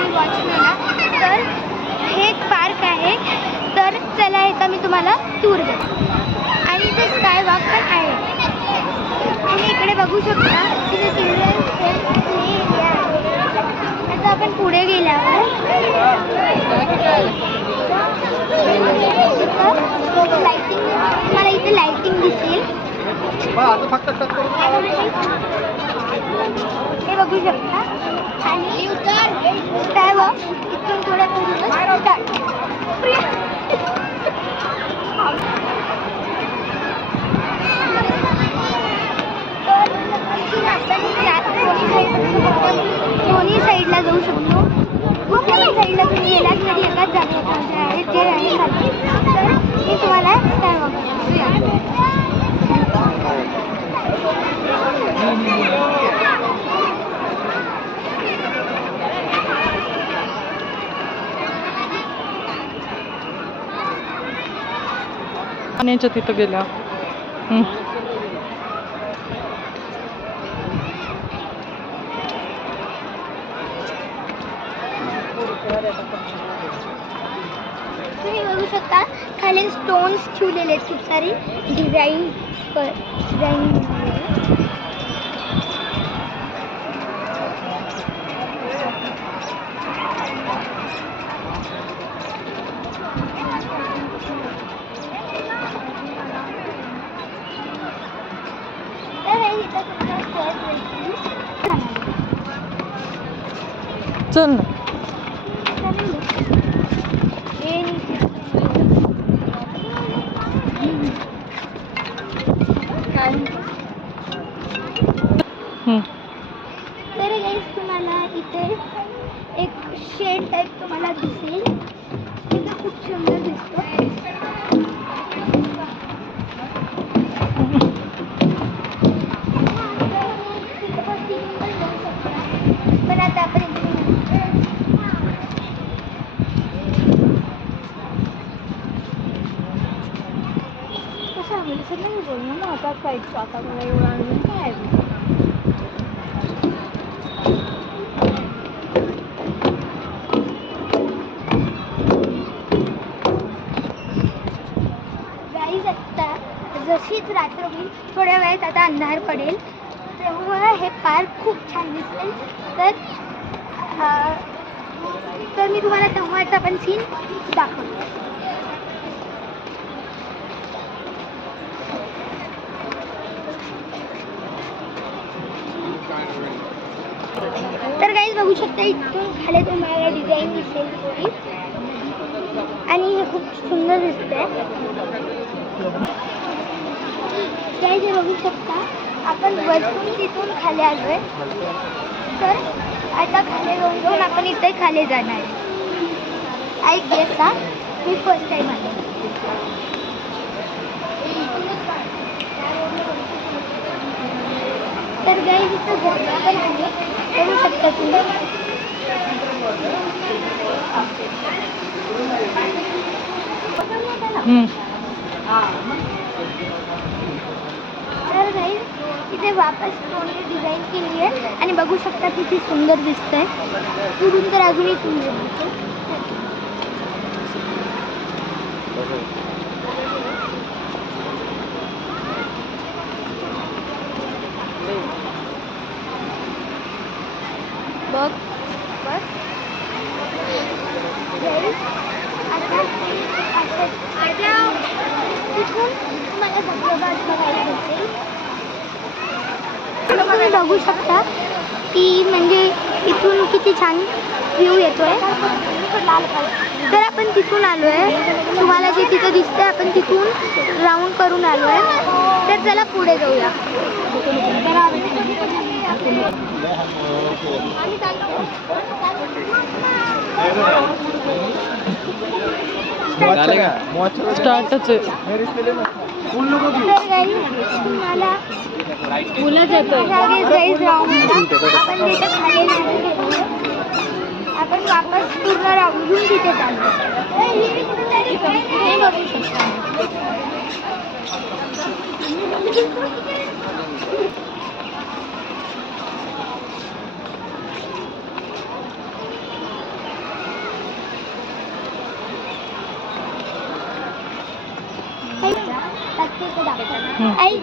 काहीतरी वॉचमॅन आहे. तर हे एक पार्क आहे. तर चला आता मी तुम्हाला टूर देते. आणि इथे स्काय वॉक पण आहे. तुम्ही इकडे बघू शकता तिथे चिल्ड्रन्स प्ले एरिया आहे. आता आपण पुढे गेल्यावर लाइटिंग, तुम्हाला इथे लाइटिंग दिसेल. हे बघू शकता. आणि स्काय वॉक इथून थोड्या पूर्ण स्टार्ट. दोन्ही साईडला जाऊ शकतो. कुठल्याही साईडला तुम्ही गेलात तरी एकाच जागेत आहे जे आहे खाली. तर मी तुम्हाला स्काय वॉक पाण्याच्या तिथं गेल्या. तुम्ही बघू शकता खाली स्टोन्स ठेवलेले आहेत खूप सारी डिझाईन. चल ना. तर गाईस तुम्हाला इथे एक शेड टाईप तुम्हाला दिसेल. इथे खूप सुंदर दिसतो. पण आता आपण कसं नाही बोलणं ना आता साईडचं. आता मला एवढं आणून काय जशीच रात्र होईल थोड्या वेळात आता अंधार पडेल तेव्हा हे पार्क खूप छान दिसेल. तर मी तुम्हाला तेव्हाचा पण सीन दाखवतो. तर गाईज बघू शकता इथून खाली तुम्हाला डिझाईन दिसेल थोडी. आणि हे खूप सुंदर दिसतंय. गाईज हे बघू शकता आपण वरतून तिथून खाली आलोय. तर आता खाली जाऊन आपण इथे खाली जाणार. आय गेस ना मी फर्स्ट टाइम आले. तर गाईज इथं झरना पण आहे. बघू शकता तुम्ही. तर गाईज इथे वापस स्टोनने डिझाईन केली आहे आणि बघू शकता किती सुंदर दिसतंय. पुढून तर अजूनही सुंदर दिसतं. बघ बस आता तिथून तुम्हाला धबधबा बघायला भेटेल. तुम्ही बघू शकता की म्हणजे इथून किती छान व्ह्यू येतोय. तर आपण तिथून आलोय. तुम्हाला जे तिथं दिसतंय आपण तिथून राऊंड करून आलोय. तर चला पुढे जाऊया. स्टार्टच आहे. तुम्हाला मुलं आपण वापस पूर्ण राऊंड तिथे चालतो. ते दाखव. हम्म. आई